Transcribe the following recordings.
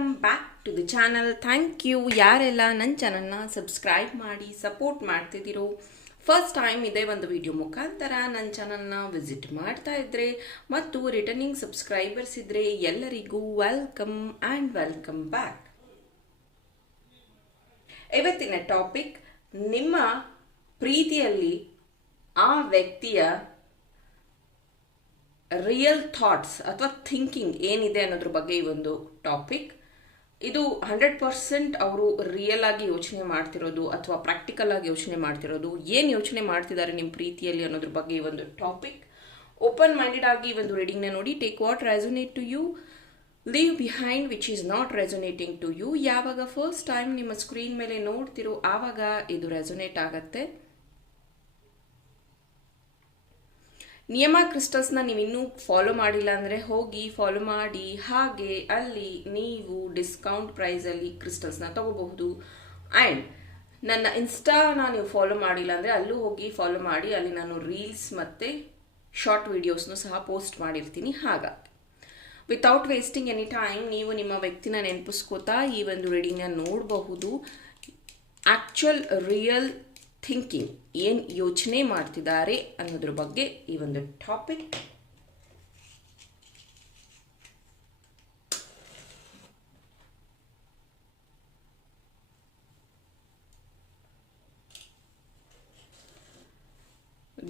Welcome back to the channel thank you ಯಾರೆಲ್ಲ ನನ್ನ ಚಾನಲ್ನ ಸಬ್ಸ್ಕ್ರೈಬ್ ಮಾಡಿ ಸಪೋರ್ಟ್ ಮಾಡ್ತಿದ್ದೀರೋ ಫಸ್ಟ್ ಟೈಮ್ ಇದೇ ಒಂದು ವಿಡಿಯೋ ಮುಖಾಂತರ ನನ್ನ ಚಾನಲ್ನ ವಿಸಿಟ್ ಮಾಡ್ತಾ ಇದ್ದರೆ ಮತ್ತು ರಿಟರ್ನಿಂಗ್ ಸಬ್ಸ್ಕ್ರೈಬರ್ಸ್ ಇದ್ದರೆ ಎಲ್ಲರಿಗೂ ವೆಲ್ಕಮ್ ಆ್ಯಂಡ್ ವೆಲ್ಕಮ್ ಬ್ಯಾಕ್ ಇವತ್ತಿನ ಟಾಪಿಕ್ ನಿಮ್ಮ ಪ್ರೀತಿಯಲ್ಲಿ ಆ ವ್ಯಕ್ತಿಯ ರಿಯಲ್ ಥಾಟ್ಸ್ ಅಥವಾ ಥಿಂಕಿಂಗ್ ಏನಿದೆ ಅನ್ನೋದ್ರ ಬಗ್ಗೆ ಈ ಒಂದು ಟಾಪಿಕ್ ಇದು ಹಂಡ್ರೆಡ್ ಪರ್ಸೆಂಟ್ ಅವರು ರಿಯಲ್ ಆಗಿ ಯೋಚನೆ ಮಾಡ್ತಿರೋದು ಅಥವಾ ಪ್ರಾಕ್ಟಿಕಲ್ ಆಗಿ ಯೋಚನೆ ಮಾಡ್ತಿರೋದು. ಏನು ಯೋಚನೆ ಮಾಡ್ತಿದ್ದಾರೆ ನಿಮ್ಮ ಪ್ರೀತಿಯಲ್ಲಿ ಅನ್ನೋದ್ರ ಬಗ್ಗೆ ಈ ಒಂದು ಟಾಪಿಕ್ ಓಪನ್ ಮೈಂಡೆಡ್ ಆಗಿ ಈ ಒಂದು ರೀಡಿಂಗ್ನ ನೋಡಿ take what resonate to you leave behind which is not resonating to you ಯಾವಾಗ ಫಸ್ಟ್ ಟೈಮ್ ನಿಮ್ಮ ಸ್ಕ್ರೀನ್ ಮೇಲೆ ನೋಡ್ತಿರೋ, ಆವಾಗ ಇದು ರೆಸೊನೇಟ್ ಆಗತ್ತೆ. ನಿಯಮ ಕ್ರಿಸ್ಟಲ್ಸ್ನ ನೀವು ಇನ್ನೂ ಫಾಲೋ ಮಾಡಿಲ್ಲ ಅಂದರೆ ಹೋಗಿ ಫಾಲೋ ಮಾಡಿ ಹಾಗೆ ಅಲ್ಲಿ ನೀವು ಡಿಸ್ಕೌಂಟ್ ಪ್ರೈಸಲ್ಲಿ ಕ್ರಿಸ್ಟಲ್ಸ್ನ ತಗೋಬಹುದು. ಆ್ಯಂಡ್ ನನ್ನ ಇನ್ಸ್ಟಾನ ನೀವು ಫಾಲೋ ಮಾಡಿಲ್ಲ ಅಂದರೆ ಅಲ್ಲೂ ಹೋಗಿ ಫಾಲೋ ಮಾಡಿ, ಅಲ್ಲಿ ನಾನು ರೀಲ್ಸ್ ಮತ್ತು ಶಾರ್ಟ್ ವಿಡಿಯೋಸ್ನು ಸಹ ಪೋಸ್ಟ್ ಮಾಡಿರ್ತೀನಿ ಹಾಗಾಗಿ. ವಿತೌಟ್ ವೇಸ್ಟಿಂಗ್ ಎನಿ ಟೈಮ್ ನೀವು ನಿಮ್ಮ ವ್ಯಕ್ತಿನ ನೆನಪಿಸ್ಕೋತಾ ಈ ಒಂದು ರೀಡಿಂಗ್ನ ನೋಡಬಹುದು. ಆ್ಯಕ್ಚುಯಲ್ ರಿಯಲ್ ಥಿಂಕಿಂಗ್ ಏನು ಯೋಚನೆ ಮಾಡ್ತಿದ್ದಾರೆ ಅನ್ನೋದ್ರ ಬಗ್ಗೆ ಈ ಒಂದು ಟಾಪಿಕ್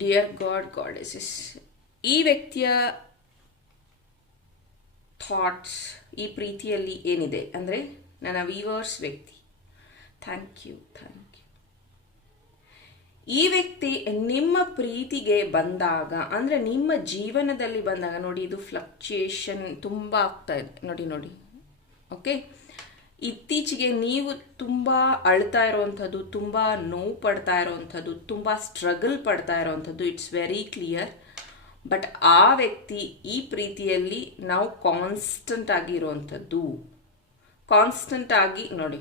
ಡಿಯರ್ ಗಾಡ್ ಗಾಡೆಸಸ್ ಈ ವ್ಯಕ್ತಿಯ ಥಾಟ್ಸ್ ಈ ಪ್ರೀತಿಯಲ್ಲಿ ಏನಿದೆ? ಅಂದರೆ ನನ್ನ ವೀವರ್ಸ್ ವ್ಯಕ್ತಿ. ಥ್ಯಾಂಕ್ ಯು ಥ್ಯಾಂಕ್ ಯು ಈ ವ್ಯಕ್ತಿ ನಿಮ್ಮ ಪ್ರೀತಿಗೆ ಬಂದಾಗ, ಅಂದರೆ ನಿಮ್ಮ ಜೀವನದಲ್ಲಿ ಬಂದಾಗ, ನೋಡಿ ಇದು ಫ್ಲಕ್ಚುಯೇಷನ್ ತುಂಬ ಆಗ್ತಾ ಇದೆ. ನೋಡಿ ನೋಡಿ. ಓಕೆ ಇತ್ತೀಚೆಗೆ ನೀವು ತುಂಬ ಅಳ್ತಾ ಇರೋವಂಥದ್ದು, ತುಂಬ ನೋವು ಪಡ್ತಾ ಇರೋವಂಥದ್ದು, ತುಂಬ ಸ್ಟ್ರಗಲ್ ಪಡ್ತಾ ಇರೋವಂಥದ್ದು ಇಟ್ಸ್ ವೆರಿ ಕ್ಲಿಯರ್ ಬಟ್ ಆ ವ್ಯಕ್ತಿ ಈ ಪ್ರೀತಿಯಲ್ಲಿ ನಾವು ಕಾನ್ಸ್ಟಂಟ್ ಆಗಿರುವಂಥದ್ದು ಕಾನ್ಸ್ಟಂಟ್ ಆಗಿ, ನೋಡಿ.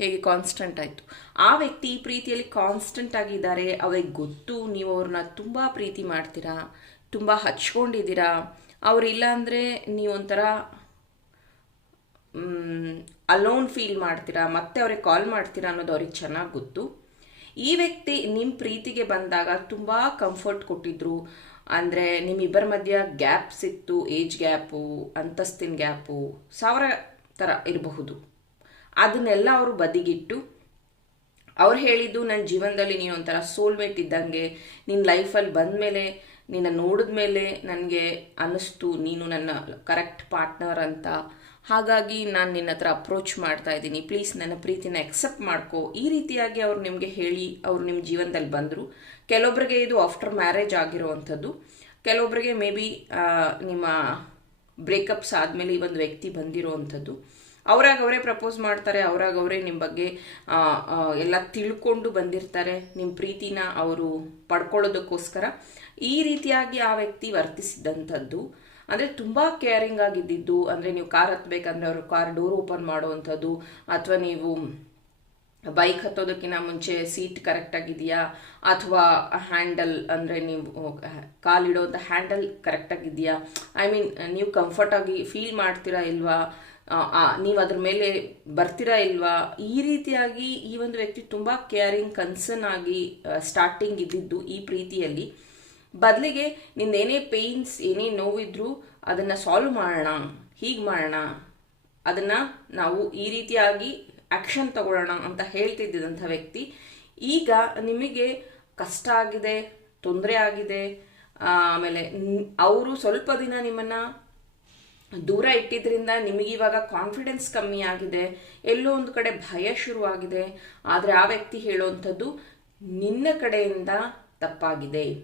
ಹೇಗೆ ಕಾನ್ಸ್ಟೆಂಟ್ ಆಯಿತು. ಆ ವ್ಯಕ್ತಿ ಈ ಪ್ರೀತಿಯಲ್ಲಿ ಕಾನ್ಸ್ಟೆಂಟ್ ಆಗಿದ್ದಾರೆ. ಅವ್ರಿಗೆ ಗೊತ್ತು, ನೀವು ಅವ್ರನ್ನ ತುಂಬ ಪ್ರೀತಿ ಮಾಡ್ತೀರಾ, ತುಂಬ ಹಚ್ಕೊಂಡಿದ್ದೀರಾ. ಅವರಿಲ್ಲ ಅಂದರೆ ನೀವೊಂಥರ ಅಲೋನ್ ಫೀಲ್ ಮಾಡ್ತೀರಾ, ಮತ್ತೆ ಅವ್ರಿಗೆ ಕಾಲ್ ಮಾಡ್ತೀರಾ ಅನ್ನೋದು ಅವ್ರಿಗೆ ಚೆನ್ನಾಗಿ ಗೊತ್ತು. ಈ ವ್ಯಕ್ತಿ ನಿಮ್ಮ ಪ್ರೀತಿಗೆ ಬಂದಾಗ ತುಂಬ ಕಂಫರ್ಟ್ ಕೊಟ್ಟಿದ್ರು. ಅಂದರೆ ನಿಮ್ಮಿಬ್ಬರ ಮಧ್ಯ ಗ್ಯಾಪ್ ಇತ್ತು ಏಜ್ ಗ್ಯಾಪು ಅಂತಸ್ತಿನ ಗ್ಯಾಪು ಸಾವಿರ ಥರ ಇರಬಹುದು. ಅದನ್ನೆಲ್ಲ ಅವರು ಬದಿಗಿಟ್ಟು, ಅವ್ರು ಹೇಳಿದ್ದು ನನ್ನ ಜೀವನದಲ್ಲಿ ನೀನು ಒಂಥರ ಸೋಲ್ಮೇಟ್ ಇದ್ದಂಗೆ ನಿನ್ನ ಲೈಫಲ್ಲಿ ಬಂದ ಮೇಲೆ ನಿನ್ನ ನೋಡಿದ ಮೇಲೆ ನನಗೆ ಅನ್ನಿಸ್ತು, ನೀನು ನನ್ನ ಕರೆಕ್ಟ್ ಪಾರ್ಟ್ನರ್ ಅಂತ. ಹಾಗಾಗಿ ನಾನು ನಿನ್ನ ಹತ್ರ ಅಪ್ರೋಚ್ ಮಾಡ್ತಾ ಇದ್ದೀನಿ. ಪ್ಲೀಸ್ ನನ್ನ ಪ್ರೀತಿನ ಎಕ್ಸೆಪ್ಟ್ ಮಾಡ್ಕೋ. ಈ ರೀತಿಯಾಗಿ ಅವ್ರು ನಿಮಗೆ ಹೇಳಿ, ಅವರು ನಿಮ್ಮ ಜೀವನದಲ್ಲಿ ಬಂದರು. ಕೆಲವೊಬ್ಬರಿಗೆ ಇದು ಆಫ್ಟರ್ ಮ್ಯಾರೇಜ್ ಆಗಿರುವಂಥದ್ದು. ಕೆಲವೊಬ್ಬರಿಗೆ ಮೇ ಬಿ ನಿಮ್ಮ ಬ್ರೇಕಪ್ಸ್ ಆದಮೇಲೆ ಈ ಒಂದು ವ್ಯಕ್ತಿ ಬಂದಿರೋವಂಥದ್ದು. ಅವರಾಗ ಅವರೇ ಪ್ರಪೋಸ್ ಮಾಡ್ತಾರೆ, ಅವರಾಗ ಅವರೇ ನಿಮ್ಮ ಬಗ್ಗೆ ಎಲ್ಲ ತಿಳ್ಕೊಂಡು ಬಂದಿರ್ತಾರೆ. ನಿಮ್ಮ ಪ್ರೀತಿನ ಅವರು ಪಡ್ಕೊಳ್ಳೋದಕ್ಕೋಸ್ಕರ. ಈ ರೀತಿಯಾಗಿ ಆ ವ್ಯಕ್ತಿ ವರ್ತಿಸಿದಂಥದ್ದು, ಅಂದರೆ ತುಂಬ ಕೇರಿಂಗ್ ಆಗಿದ್ದಿದ್ದು, ಅಂದರೆ ನೀವು ಕಾರ್ ಹತ್ತಬೇಕಂದ್ರೆ ಅವರು ಕಾರ್ ಡೋರ್ ಓಪನ್ ಮಾಡುವಂಥದ್ದು, ಅಥವಾ ನೀವು ಬೈಕ್ ಹತ್ತೋದಕ್ಕಿಂತ ಮುಂಚೆ ಸೀಟ್ ಕರೆಕ್ಟ್ ಆಗಿದೆಯಾ, ಅಥವಾ ಹ್ಯಾಂಡಲ್, ಅಂದರೆ ನೀವು ಕಾಲಿಡೋವಂಥ ಹ್ಯಾಂಡಲ್ ಕರೆಕ್ಟ್ ಆಗಿದೆಯಾ? ಐ ಮೀನ್, ನೀವು ಕಂಫರ್ಟಾಗಿ ಫೀಲ್ ಮಾಡ್ತೀರಾ ಇಲ್ವಾ? ನೀವು ಅದ್ರ ಮೇಲೆ ಬರ್ತೀರಾ ಇಲ್ವಾ? ಈ ರೀತಿಯಾಗಿ ಈ ಒಂದು ವ್ಯಕ್ತಿ ತುಂಬ ಕೇರಿಂಗ್ ಕನ್ಸರ್ನ್ ಆಗಿ ಸ್ಟಾರ್ಟಿಂಗ್ ಇದ್ದಿದ್ದು ಈ ಪ್ರೀತಿಯಲ್ಲಿ. ಬದಲಿಗೆ ನಿಂದೇನೇ ಪೇಯ್ನ್ಸ್ ಏನೇ ನೋವಿದ್ರು ಅದನ್ನು ಸಾಲ್ವ್ ಮಾಡೋಣ, ಹೀಗೆ ಮಾಡೋಣ. ಅದನ್ನು ನಾವು ಈ ರೀತಿಯಾಗಿ ಆ್ಯಕ್ಷನ್ ತಗೊಳ್ಳೋಣ ಅಂತ ಹೇಳ್ತಿದ್ದಂಥ ವ್ಯಕ್ತಿ. ಈಗ ನಿಮಗೆ ಕಷ್ಟ ಆಗಿದೆ, ತೊಂದರೆ ಆಗಿದೆ, ಆಮೇಲೆ ಅವರು ಸ್ವಲ್ಪ ದಿನ ನಿಮ್ಮನ್ನು ದೂರ ಇಟ್ಟಿದ್ರಿಂದ ನಿಮಗೆ ಇವಾಗ ಕಾನ್ಫಿಡೆನ್ಸ್ ಕಮ್ಮಿ ಆಗಿದೆ. ಎಲ್ಲೋ ಒಂದು ಕಡೆ ಭಯ ಶುರುವಾಗಿದೆ. ಆದರೆ ಆ ವ್ಯಕ್ತಿ ಹೇಳೋವಂಥದ್ದು ನಿನ್ನ ಕಡೆಯಿಂದ ತಪ್ಪಾಗಿದೆ.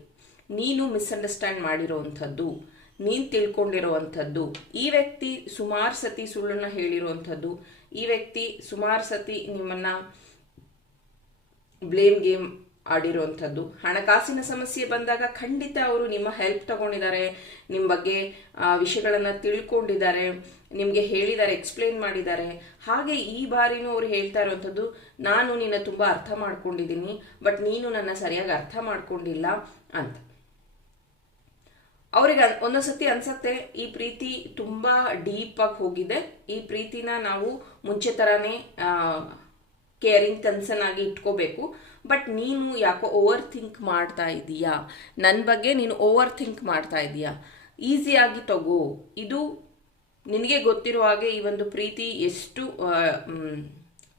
ನೀನು ಮಿಸ್ಅಂಡರ್ಸ್ಟ್ಯಾಂಡ್ ಮಾಡಿರೋವಂಥದ್ದು ನೀನು ತಿಳ್ಕೊಂಡಿರುವಂಥದ್ದು ಈ ವ್ಯಕ್ತಿ ಸುಮಾರು ಸತಿ ಸುಳ್ಳನ್ನು ಹೇಳಿರುವಂಥದ್ದು ಈ ವ್ಯಕ್ತಿ ಸುಮಾರು ಸತಿ ನಿಮ್ಮನ್ನು ಬ್ಲೇಮ್ ಗೇಮ್ ಆಡಿರುವಂಥದ್ದು. ಹಣಕಾಸಿನ ಸಮಸ್ಯೆ ಬಂದಾಗ ಖಂಡಿತ ಅವರು ನಿಮ್ಮ ಹೆಲ್ಪ್ ತಗೊಂಡಿದ್ದಾರೆ ನಿಮ್ಮ ಬಗ್ಗೆ ವಿಷಯಗಳನ್ನು ತಿಳ್ಕೊಂಡಿದ್ದಾರೆ, ನಿಮಗೆ ಹೇಳಿದ್ದಾರೆ ಎಕ್ಸ್ಪ್ಲೇನ್ ಮಾಡಿದ್ದಾರೆ. ಹಾಗೆ ಈ ಬಾರಿನೂ ಅವ್ರು ಹೇಳ್ತಾ ಇರುವಂಥದ್ದು, ನಾನು ನಿನ್ನ ತುಂಬ ಅರ್ಥ ಮಾಡ್ಕೊಂಡಿದ್ದೀನಿ ಬಟ್ ನೀನು ನನ್ನ ಸರಿಯಾಗಿ ಅರ್ಥ ಮಾಡ್ಕೊಂಡಿಲ್ಲ ಅಂತ. ಅವ್ರಿಗೆ ಒಂದೊಂದ್ಸತಿ ಅನ್ಸತ್ತೆ, ಈ ಪ್ರೀತಿ ತುಂಬಾ ಡೀಪ್ ಆಗಿ ಹೋಗಿದೆ. ಈ ಪ್ರೀತಿನ ನಾವು ಮುಂಚೆ ತರಾನೇ ಕೇರಿಂಗ್ ಕನ್ಸನ್ ಆಗಿ ಇಟ್ಕೋಬೇಕು. ಬಟ್ ನೀನು ಯಾಕೋ ಓವರ್ ಥಿಂಕ್ ಮಾಡ್ತಾ ಇದೀಯಾ? ನನ್ನ ಬಗ್ಗೆ ನೀನು ಓವರ್ ಥಿಂಕ್ ಮಾಡ್ತಾ ಇದೀಯಾ? ಈಸಿಯಾಗಿ ತಗೋ. ಇದು ನಿನಗೆ ಗೊತ್ತಿರೋ ಹಾಗೆ ಈ ಒಂದು ಪ್ರೀತಿ ಎಷ್ಟು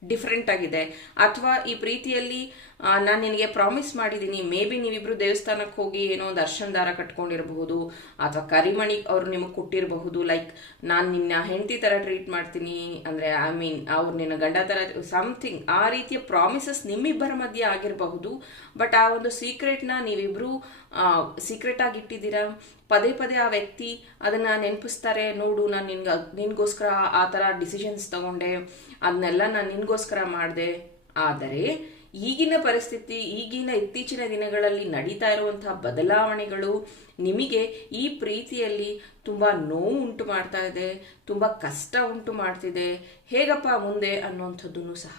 ಡಿಫ್ರೆಂಟ್ ಆಗಿದೆ. ಅಥವಾ ಈ ಪ್ರೀತಿಯಲ್ಲಿ ನಾನು ನಿನಗೆ ಪ್ರಾಮಿಸ್ ಮಾಡಿದ್ದೀನಿ ಮೇ ಬಿ ನೀವಿಬ್ರು ದೇವಸ್ಥಾನಕ್ಕೆ ಹೋಗಿ ಏನೋ ಒಂದು ಅರ್ಶನ್ ದಾರ ಕಟ್ಕೊಂಡಿರಬಹುದು ಅಥವಾ ಕರಿಮಣಿ ಅವ್ರು ನಿಮಗೆ ಕೊಟ್ಟಿರಬಹುದು. ಲೈಕ್ ನಾನು ನಿನ್ನ ಹೆಂಡತಿ ಥರ ಟ್ರೀಟ್ ಮಾಡ್ತೀನಿ. ಅಂದರೆ ಐ ಮೀನ್ ಅವ್ರು ನಿನ್ನ ಗಂಡ ಥರ ಸಮಥಿಂಗ್ ಆ ರೀತಿಯ ಪ್ರಾಮಿಸಸ್ ನಿಮ್ಮಿಬ್ಬರ ಮಧ್ಯೆ ಆಗಿರಬಹುದು. ಬಟ್ ಆ ಒಂದು ಸೀಕ್ರೆಟ್ನ ನೀವಿಬ್ರು ಸೀಕ್ರೆಟ್ ಆಗಿ ಇಟ್ಟಿದ್ದೀರಾ? ಪದೇ ಪದೇ ಆ ವ್ಯಕ್ತಿ ಅದನ್ನ ನೆನಪಿಸ್ತಾರೆ. ನೋಡು, ನಾನು ನಿನ್ಗ, ನಿನ್ಗೋಸ್ಕರ ಆ ಥರ ಡಿಸಿಷನ್ಸ್ ತಗೊಂಡೆ. ಅದನ್ನೆಲ್ಲ ನಾನು ನಿನ್ಗೋಸ್ಕರ ಮಾಡಿದೆ. ಆದರೆ ಈಗಿನ ಪರಿಸ್ಥಿತಿ, ಈಗಿನ ಇತ್ತೀಚಿನ ದಿನಗಳಲ್ಲಿ ನಡೀತಾ ಇರುವಂತಹ ಬದಲಾವಣೆಗಳು ನಿಮಗೆ ಈ ಪ್ರೀತಿಯಲ್ಲಿ ತುಂಬ ನೋವು ಉಂಟು ಮಾಡ್ತಾ ಇದೆ, ತುಂಬ ಕಷ್ಟ ಉಂಟು ಮಾಡ್ತಿದೆ. ಹೇಗಪ್ಪ ಮುಂದೆ ಅನ್ನುವಂಥದ್ದು ಸಹ.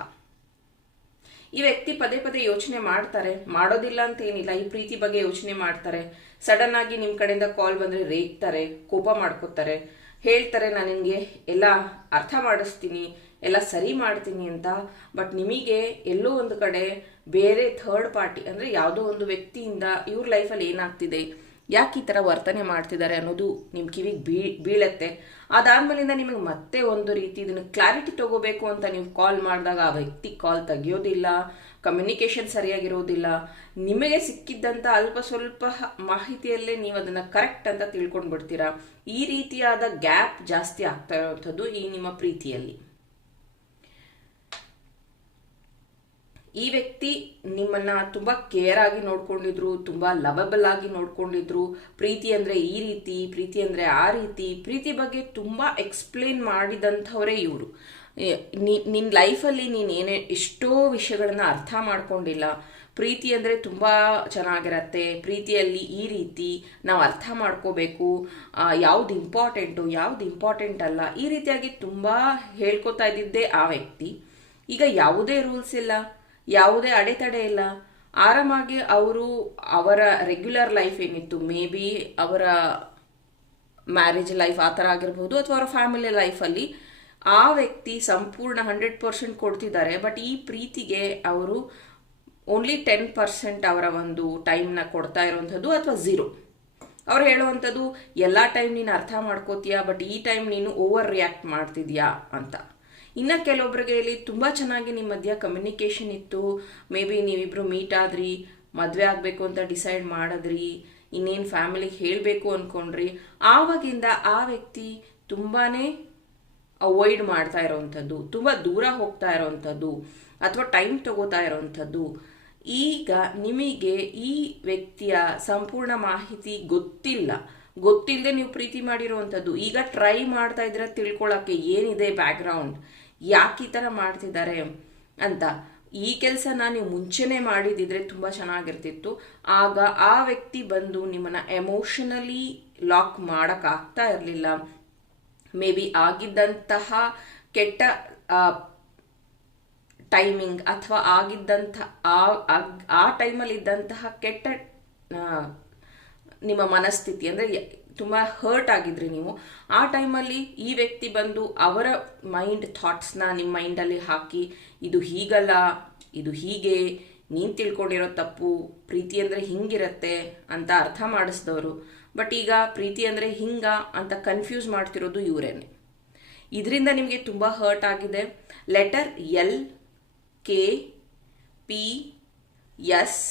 ಈ ವ್ಯಕ್ತಿ ಪದೇ ಪದೇ ಯೋಚನೆ ಮಾಡ್ತಾರೆ, ಮಾಡೋದಿಲ್ಲ ಅಂತ ಏನಿಲ್ಲ ಈ ಪ್ರೀತಿ ಬಗ್ಗೆ ಯೋಚನೆ ಮಾಡ್ತಾರೆ. ಸಡನ್ ಆಗಿ ನಿಮ್ ಕಡೆಯಿಂದ ಕಾಲ್ ಬಂದ್ರೆ ರೇಗ್ತಾರೆ, ಕೋಪ ಮಾಡ್ಕೋತಾರೆ. ಹೇಳ್ತಾರೆ ನಾನು ನಿಮಗೆ ಎಲ್ಲ ಅರ್ಥ ಮಾಡಿಸ್ತೀನಿ ಎಲ್ಲ ಸರಿ ಮಾಡ್ತೀನಿ ಅಂತ ಬಟ್ ನಿಮಗೆ ಎಲ್ಲೋ ಒಂದು ಕಡೆ ಬೇರೆ ಥರ್ಡ್ ಪಾರ್ಟಿ ಅಂದರೆ ಯಾವುದೋ ಒಂದು ವ್ಯಕ್ತಿಯಿಂದ ಇವ್ರ ಲೈಫಲ್ಲಿ ಏನಾಗ್ತಿದೆ, ಯಾಕೆ ಈ ಥರ ವರ್ತನೆ ಮಾಡ್ತಿದ್ದಾರೆ ಅನ್ನೋದು ನಿಮ್ಮ ಕಿವಿಗೆ ಬೀ, ಬೀಳತ್ತೆ. ಅದಾದ್ಮೇಲಿಂದ ನಿಮಗೆ ಮತ್ತೆ ಒಂದು ರೀತಿ ಇದನ್ನು ಕ್ಲಾರಿಟಿ ತಗೋಬೇಕು ಅಂತ ನೀವು ಕಾಲ್ ಮಾಡಿದಾಗ ಆ ವ್ಯಕ್ತಿ ಕಾಲ್ ತೆಗಿಯೋದಿಲ್ಲ ಕಮ್ಯುನಿಕೇಷನ್ ಸರಿಯಾಗಿರೋದಿಲ್ಲ. ನಿಮಗೆ ಸಿಕ್ಕಿದ್ದಂಥ ಅಲ್ಪ ಸ್ವಲ್ಪ ಮಾಹಿತಿಯಲ್ಲೇ ನೀವು ಅದನ್ನು ಕರೆಕ್ಟ್ ಅಂತ ತಿಳ್ಕೊಂಡು ಬಿಡ್ತೀರಾ ಈ ರೀತಿಯಾದ ಗ್ಯಾಪ್ ಜಾಸ್ತಿ ಆಗ್ತಾ ಇರುವಂಥದ್ದು ಈ ನಿಮ್ಮ ಪ್ರೀತಿಯಲ್ಲಿ. ಈ ವ್ಯಕ್ತಿ ನಿಮ್ಮನ್ನ ತುಂಬಾ ಕೇರ್ ಆಗಿ ನೋಡ್ಕೊಂಡಿದ್ರು, ತುಂಬಾ ಲವಬಲ್ ಆಗಿ ನೋಡ್ಕೊಂಡಿದ್ರು. ಪ್ರೀತಿ ಅಂದ್ರೆ ಈ ರೀತಿ, ಪ್ರೀತಿ ಅಂದ್ರೆ ಆ ರೀತಿ, ಪ್ರೀತಿ ಬಗ್ಗೆ ತುಂಬಾ ಎಕ್ಸ್ಪ್ಲೇನ್ ಮಾಡಿದಂಥವರೇ ಇವರು. ನಿನ್ನ ಲೈಫಲ್ಲಿ ನೀನು ಏನೇ, ಎಷ್ಟೋ ವಿಷಯಗಳನ್ನ ಅರ್ಥ ಮಾಡ್ಕೊಂಡಿಲ್ಲ. ಪ್ರೀತಿ ಅಂದರೆ ತುಂಬ ಚೆನ್ನಾಗಿರತ್ತೆ. ಪ್ರೀತಿಯಲ್ಲಿ ಈ ರೀತಿ ನಾವು ಅರ್ಥ ಮಾಡ್ಕೋಬೇಕು. ಯಾವ್ದು ಇಂಪಾರ್ಟೆಂಟು ಯಾವ್ದು ಇಂಪಾರ್ಟೆಂಟ್ ಅಲ್ಲ. ಈ ರೀತಿಯಾಗಿ ತುಂಬ ಹೇಳ್ಕೊತಾ ಇದ್ದಿದ್ದೇ ಆ ವ್ಯಕ್ತಿ. ಈಗ ಯಾವುದೇ ರೂಲ್ಸ್ ಇಲ್ಲ. ಯಾವುದೇ ಅಡೆತಡೆ ಇಲ್ಲ. ಆರಾಮಾಗಿ ಅವರು ಅವರ ರೆಗ್ಯುಲರ್ ಲೈಫ್ ಏನಿತ್ತು ಮೇ ಬಿ ಅವರ ಮ್ಯಾರೇಜ್ ಲೈಫ್ ಆ ಥರ ಆಗಿರ್ಬೋದು ಅಥವಾ ಅವರ ಫ್ಯಾಮಿಲಿ ಲೈಫಲ್ಲಿ ಆ ವ್ಯಕ್ತಿ ಸಂಪೂರ್ಣ ಹಂಡ್ರೆಡ್ ಪರ್ಸೆಂಟ್ ಕೊಡ್ತಿದ್ದಾರೆ. ಬಟ್ ಈ ಪ್ರೀತಿಗೆ ಅವರು ಓನ್ಲಿ ಟೆನ್ ಪರ್ಸೆಂಟ್ ಅವರ ಒಂದು ಟೈಮ್ನ ಕೊಡ್ತಾ ಇರೋವಂಥದ್ದು ಅಥವಾ ಝೀರೋ ಅವ್ರು ಹೇಳುವಂಥದ್ದು, ಎಲ್ಲ ಟೈಮ್ ನೀನು ಅರ್ಥ ಮಾಡ್ಕೋತೀಯಾ? ಬಟ್ ಈ ಟೈಮ್ ನೀನು ಓವರ್ ರಿಯಾಕ್ಟ್ ಮಾಡ್ತಿದ್ಯಾ? ಅಂತ. ಇನ್ನು ಕೆಲವೊಬ್ಬರಿಗೆ ಇಲ್ಲಿ ತುಂಬ ಚೆನ್ನಾಗಿ ನಿಮ್ಮ ಮಧ್ಯ ಕಮ್ಯುನಿಕೇಷನ್ ಇತ್ತು. ಮೇ ಬಿ ನೀವಿಬ್ರು ಮೀಟ್ ಆದ್ರಿ, ಮದುವೆ ಆಗಬೇಕು ಅಂತ ಡಿಸೈಡ್ ಮಾಡಿದ್ರಿ, ಇನ್ನೇನು ಫ್ಯಾಮಿಲಿಗೆ ಹೇಳಬೇಕು ಅಂದ್ಕೊಂಡ್ರಿ ಆವಾಗಿಂದ ಆ ವ್ಯಕ್ತಿ ತುಂಬಾನೇ ಅವಾಯ್ಡ್ ಮಾಡ್ತಾ ಇರೋವಂಥದ್ದು ತುಂಬ ದೂರ ಹೋಗ್ತಾ ಇರೋವಂಥದ್ದು ಅಥವಾ ಟೈಮ್ ತಗೋತಾ ಇರೋವಂಥದ್ದು ಈಗ ನಿಮಗೆ ಈ ವ್ಯಕ್ತಿಯ ಸಂಪೂರ್ಣ ಮಾಹಿತಿ ಗೊತ್ತಿಲ್ಲ. ಗೊತ್ತಿಲ್ಲದೆ ನೀವು ಪ್ರೀತಿ ಮಾಡಿರುವಂಥದ್ದು ಈಗ ಟ್ರೈ ಮಾಡ್ತಾ ಇದ್ರೆ ತಿಳ್ಕೊಳ್ಳೋಕ್ಕೆ ಏನಿದೆ ಬ್ಯಾಕ್ಗ್ರೌಂಡ್ ಯಾಕೆ ಈ ಥರ ಮಾಡ್ತಿದ್ದಾರೆ ಅಂತ. ಈ ಕೆಲಸನ ನೀವು ಮುಂಚೆನೆ ಮಾಡಿದಿದ್ರೆ ತುಂಬ ಚೆನ್ನಾಗಿರ್ತಿತ್ತು. ಆಗ ಆ ವ್ಯಕ್ತಿ ಬಂದು ನಿಮ್ಮನ್ನ ಎಮೋಷನಲಿ ಲಾಕ್ ಮಾಡೋಕ್ಕಾಗ್ತಾ ಇರಲಿಲ್ಲ. ಮೇ ಬಿ ಆಗಿದ್ದಂತಹ ಕೆಟ್ಟ ಟೈಮಿಂಗ್ ಅಥವಾ ಆಗಿದ್ದಂಥ, ಆ ಟೈಮಲ್ಲಿ ಇದ್ದಂತಹ ಕೆಟ್ಟ ನಿಮ್ಮ ಮನಸ್ಥಿತಿ ಅಂದರೆ ತುಂಬ ಹರ್ಟ್ ಆಗಿದ್ರಿ ನೀವು. ಆ ಟೈಮಲ್ಲಿ ಈ ವ್ಯಕ್ತಿ ಬಂದು ಅವರ ಮೈಂಡ್ ಥಾಟ್ಸ್ನ ನಿಮ್ಮ ಮೈಂಡಲ್ಲಿ ಹಾಕಿ, ಇದು ಹೀಗಲ್ಲ, ಇದು ಹೀಗೆ, ನೀನು ತಿಳ್ಕೊಂಡಿರೋ ತಪ್ಪು, ಪ್ರೀತಿ ಅಂದರೆ ಹಿಂಗಿರತ್ತೆ ಅಂತ ಅರ್ಥ ಮಾಡಿಸಿದವರು. ಬಟ್ ಈಗ ಪ್ರೀತಿ ಅಂದರೆ ಹಿಂಗ ಅಂತ ಕನ್ಫ್ಯೂಸ್ ಮಾಡ್ತಿರೋದು ಇವರೇನೆ. ಇದರಿಂದ ನಿಮಗೆ ತುಂಬ ಹರ್ಟ್ ಆಗಿದೆ. Letter L K P S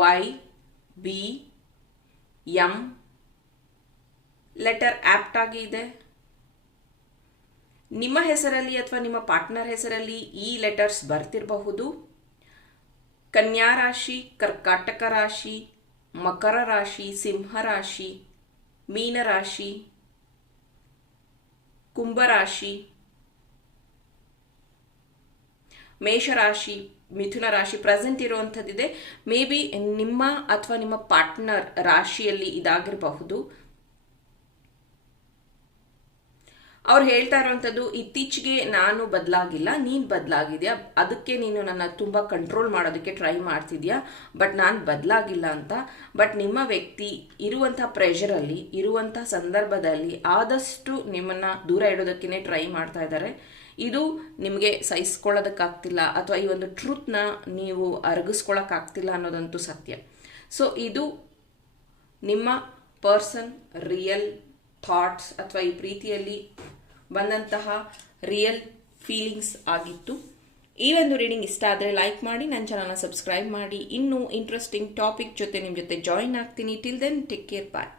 Y B M letter opt ಆಗಿ ಇದೆ. ನಿಮ್ಮ ಹೆಸರಲ್ಲಿ ಅಥವಾ ನಿಮ್ಮ ಪಾರ್ಟ್ನರ್ ಹೆಸರಲ್ಲಿ ಈ ಲೆಟರ್ಸ್ ಬರ್ತಿರಬಹುದು. ಕನ್ಯಾ ರಾಶಿ, ಕರ್ಕಾಟಕ ರಾಶಿ, ಮಕರ ರಾಶಿ, ಸಿಂಹ ರಾಶಿ, ಮೀನ ರಾಶಿ ಕುಂಭರಾಶಿ ಮೇಷರಾಶಿ ಮಿಥುನ ರಾಶಿ ಪ್ರೆಸೆಂಟ್ ಇರುವಂಥದ್ದಿದೆ. ಮೇ ಬಿ ನಿಮ್ಮ ಅಥವಾ ನಿಮ್ಮ ಪಾರ್ಟ್ನರ್ ರಾಶಿಯಲ್ಲಿ ಇದಾಗಿರಬಹುದು. ಅವ್ರು ಹೇಳ್ತಾ ಇರೋವಂಥದ್ದು ಇತ್ತೀಚೆಗೆ ನಾನು ಬದಲಾಗಿಲ್ಲ, ನೀನು ಬದಲಾಗಿದೆಯಾ? ಅದಕ್ಕೆ ನೀನು ನನ್ನ ತುಂಬ ಕಂಟ್ರೋಲ್ ಮಾಡೋದಕ್ಕೆ ಟ್ರೈ ಮಾಡ್ತಿದ್ಯಾ? ಬಟ್ ನಾನು ಬದಲಾಗಿಲ್ಲ ಅಂತ. ಬಟ್ ನಿಮ್ಮ ವ್ಯಕ್ತಿ ಇರುವಂಥ ಪ್ರೆಷರಲ್ಲಿ ಇರುವಂಥ ಸಂದರ್ಭದಲ್ಲಿ ಆದಷ್ಟು ನಿಮ್ಮನ್ನು ದೂರ ಇಡೋದಕ್ಕೇ ಟ್ರೈ ಮಾಡ್ತಾ ಇದ್ದಾರೆ. ಇದು ನಿಮಗೆ ಸಹಿಸ್ಕೊಳ್ಳೋದಕ್ಕಾಗ್ತಿಲ್ಲ, ಅಥವಾ ಈ ಒಂದು ಟ್ರೂತ್ನ ನೀವು ಅರಗಿಸ್ಕೊಳ್ಳೋಕ್ಕಾಗ್ತಿಲ್ಲ ಅನ್ನೋದಂತೂ ಸತ್ಯ. ಸೊ ಇದು ನಿಮ್ಮ ಪರ್ಸನ್ ರಿಯಲ್ ಥಾಟ್ಸ್ ಅಥವಾ ಈ ಪ್ರೀತಿಯಲ್ಲಿ ಬಂದಂತಹ ರಿಯಲ್ ಫೀಲಿಂಗ್ಸ್ ಆಗಿತ್ತು. ಈ ಒಂದು ರೀಡಿಂಗ್ ಇಷ್ಟ ಆದರೆ ಲೈಕ್ ಮಾಡಿ ನನ್ನ ಚಾನಲ್ನ ಸಬ್ಸ್ಕ್ರೈಬ್ ಮಾಡಿ. ಇನ್ನೂ ಇಂಟ್ರೆಸ್ಟಿಂಗ್ ಟಾಪಿಕ್ ಜೊತೆ ನಿಮ್ಮ ಜೊತೆ ಜಾಯಿನ್ ಆಗ್ತೀನಿ. Till then take care bye